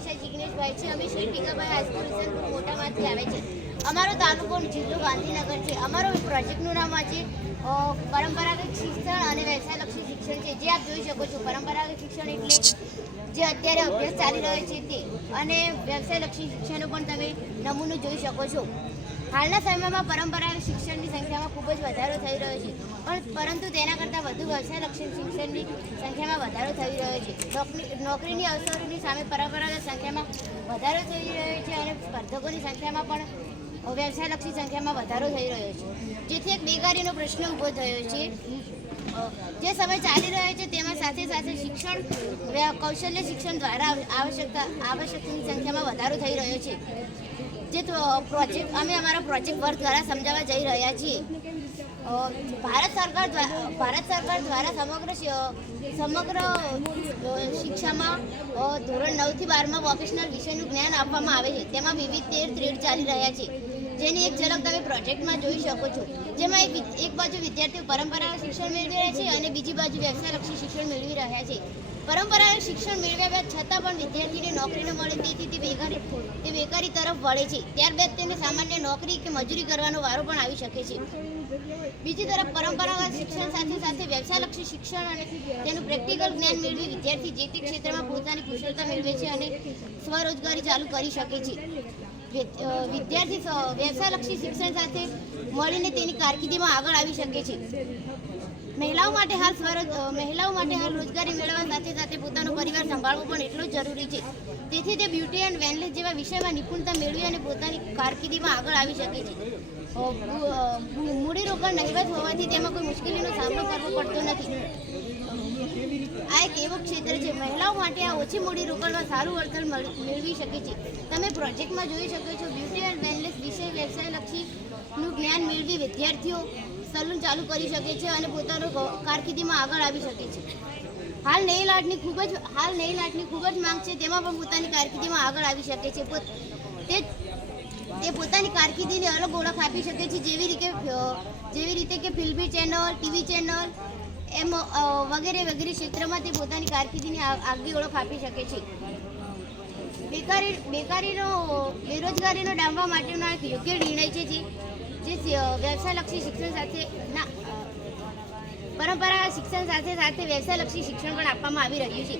નિશા જિગ્નેશભાઈ છે. અમે શ્રી ટીકાભાઈ હાઈસ્કૂલ રિસનપુર મોટામાંથી આવે છે. અમારો તાલુકો જિલ્લો ગાંધીનગર છે. અમારો પ્રોજેક્ટનું નામ છે પરંપરાગત શિક્ષણ અને વ્યવસાયલક્ષી શિક્ષણ છે. જે આપ જોઈ શકો છો, પરંપરાગત શિક્ષણ એટલે જે અત્યારે અભ્યાસ ચાલી રહ્યો છે તે, અને વ્યવસાયલક્ષી શિક્ષણનો પણ તમે નમૂનો જોઈ શકો છો. હાલના સમયમાં પરંપરાગત શિક્ષણની સંખ્યામાં ખૂબ જ વધારો થઈ રહ્યો છે, પરંતુ તેના કરતાં વધુ વ્યવસાયલક્ષી શિક્ષણની સંખ્યામાં વધારો થઈ રહ્યો છે. નોકરીની અવસરોની સામે પરંપરાગત સંખ્યામાં વધારો થઈ રહ્યો છે, અને સ્પર્ધકોની સંખ્યામાં પણ વ્યવસાયલક્ષી સંખ્યામાં વધારો થઈ રહ્યો છે, જેથી એક બેકારીનો પ્રશ્ન ઊભો થયો છે. જે સમય ચાલી રહ્યો છે તેમાં સાથે સાથે શિક્ષણ કૌશલ્ય શિક્ષણ દ્વારા આવશ્યકતાની સંખ્યામાં વધારો થઈ રહ્યો છે. જે પ્રોજેક્ટ અમે અમારા પ્રોજેક્ટ વર્ક દ્વારા સમજાવવા જઈ રહ્યા છીએ. ભારત સરકાર દ્વારા સમગ્ર શિક્ષામાં ધોરણ 9 થી 12માં વોકેશનલ વિષયનું જ્ઞાન આપવામાં આવે છે. તેમાં વિવિધ 13 ટ્રેડ ચાલી રહ્યા છે, જેની એક ઝલક તમે પ્રોજેક્ટમાં જોઈ શકો છો. જેમાં એક બાજુ વિદ્યાર્થીઓ પરંપરાગત શિક્ષણ મેળવી રહ્યા છે અને બીજી બાજુ વ્યવસાયલક્ષી શિક્ષણ મેળવી રહ્યા છે. પરંપરાગત શિક્ષણ મેળવ્યા બાદ છતાં પણ વિદ્યાર્થીને નોકરી ન મળે, તેથી તે બેકારી તરફ વળે છે. ત્યારબાદ તેને સામાન્ય નોકરી કે મજૂરી કરવાનો વારો પણ આવી શકે છે. બીજી તરફ પરંપરાગત શિક્ષણ સાથે સાથે વ્યવસાયલક્ષી શિક્ષણ અને તેનું પ્રેક્ટિકલ જ્ઞાન મેળવી વિદ્યાર્થી જે તે ક્ષેત્રમાં પોતાની કુશળતા મેળવે છે અને સ્વરોજગારી ચાલુ કરી શકે છે. વિદ્યાર્થી વ્યવસાયલક્ષી શિક્ષણ સાથે મળીને તેની કારકિર્દીમાં આગળ આવી શકે છે. મહિલાઓ માટે હાલ રોજગારી મેળવવા સાથે સાથે પોતાનો પરિવાર સંભાળવો પણ એટલો જ જરૂરી છે. તેથી તે બ્યુટી એન્ડ વેલનેસ જેવા વિષયમાં નિપુણતા મેળવી અને પોતાની કારકિર્દીમાં આગળ આવી શકે છે. મૂડીરોકાણ નહિવત હોવાથી તેમાં કોઈ મુશ્કેલીનો સામનો કરવો પડતો નથી. આ એક એવું ક્ષેત્ર છે મહિલાઓ માટે આ ઓછી મૂડીરોકાણમાં સારું વળતર મેળવી શકે છે. તમે પ્રોજેક્ટમાં જોઈ શકો છો, બ્યુટી એન્ડ વેલનેસ વિષય વ્યવસાયલક્ષીનું જ્ઞાન મેળવી વિદ્યાર્થીઓ સલૂન ચાલુ કરી શકે છે અને પોતાનો કારકિર્દીમાં આગળ આવી શકે છે. હાલ નેઇલ આર્ટની ખૂબ જ માંગ છે, તેમાં પણ પોતાની કારકિર્દીમાં આગળ આવી શકે છે. તે પોતાની કારકિર્દીને અલગ ઓળખ આપી શકે છે, જેવી રીતે કે ફિલ્મી ચેનલ, ટીવી ચેનલ એમ વગેરે ક્ષેત્રમાં તે પોતાની કારકિર્દીની આગવી ઓળખ આપી શકે છે. બેરોજગારીનો ડામવા માટેનો એક યોગ્ય નિર્ણય છે, જે વ્યવસાયલક્ષી શિક્ષણ સાથે પરંપરાગત શિક્ષણ સાથે વ્યવસાયલક્ષી શિક્ષણ પણ આપવામાં આવી રહ્યું છે.